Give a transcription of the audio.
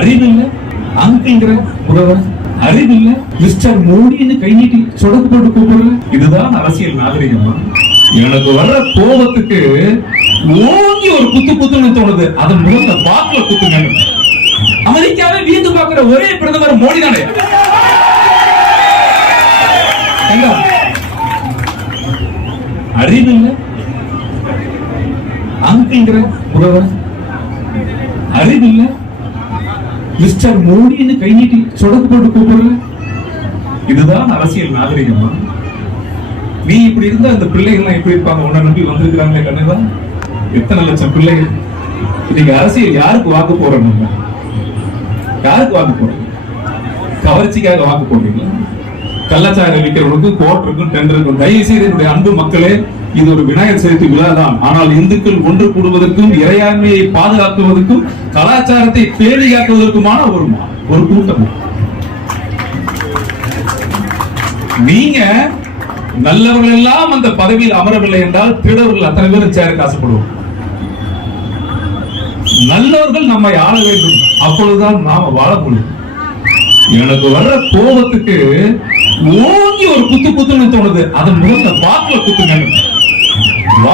அறிவில்லை அங்கிள்ங்கிற முகவர், அறிவில்லை மிஸ்டர் மோடின்னு கை நீட்டி சொடக்கு போட்டு கூப்பிடுற. இதுதான் அரசியல் நாகரிகமா? எனக்கு வர்ற கோபத்துக்கு ஓங்கி ஒரு குத்து குத்துன்னு தோணுது, அதன் முகத்தை பாக்குல குத்துங்க. அமெரிக்காவே வீந்து பார்க்கிற ஒரே பிரதமர் மோடி தானே. அறிவில்லை அங்கிள்ங்கிற முகவர், அறிவில்லை மிஸ்டர் மோடின்னு கை நீட்டி சொடக்கு போட்டு கூப்பிடுற. இதுதான் அரசியல் நாகரிகமா? நீ இப்படி இருந்தா அந்த பிள்ளைகள் எப்படி இருப்பாங்க? உன்னை நம்பி வந்திருக்கிறாங்க கண்ணதா. எத்தனை லட்சம் பிள்ளைகள். இன்னைக்கு அரசியல் யாருக்கு வாக்கு போறோம்? நம்ம யாருக்கு வாக்கு போறோம்? கவர்ச்சிக்காக வாக்கு போடுறீங்களா? கள்ளச்சாரம் விற்கிறவனுக்கு கோர்ட் இருக்கும், டெண்டர் இருக்கும். தயவு செய்து என்னுடைய அன்பு மக்களே, இது ஒரு விநாயகர் சதுர்த்தி விழா தான். ஆனால் இந்துக்கள் ஒன்று கூடுவதற்கும் இறையாண்மையை பாதுகாக்குவதற்கும் கலாச்சாரத்தை பேணி காக்குவதற்குமான ஒரு கூட்டம். நீங்க நல்லவர்கள் எல்லாம் அந்த பதவியில் அமரவில்லை என்றால் திருடவர்கள் அத்தனை பேரும் சேருக்கு ஆசைப்படுவோம். நல்லவர்கள் நம்மை ஆள வேண்டும், அப்பொழுதுதான் நாம வாழ முடியும். எனக்கு வர்ற கோபத்துக்கு ஓங்கி ஒரு குத்து குத்துன்னு தோணுது, அதன் முகத்தை பாக்குல குத்துங்க.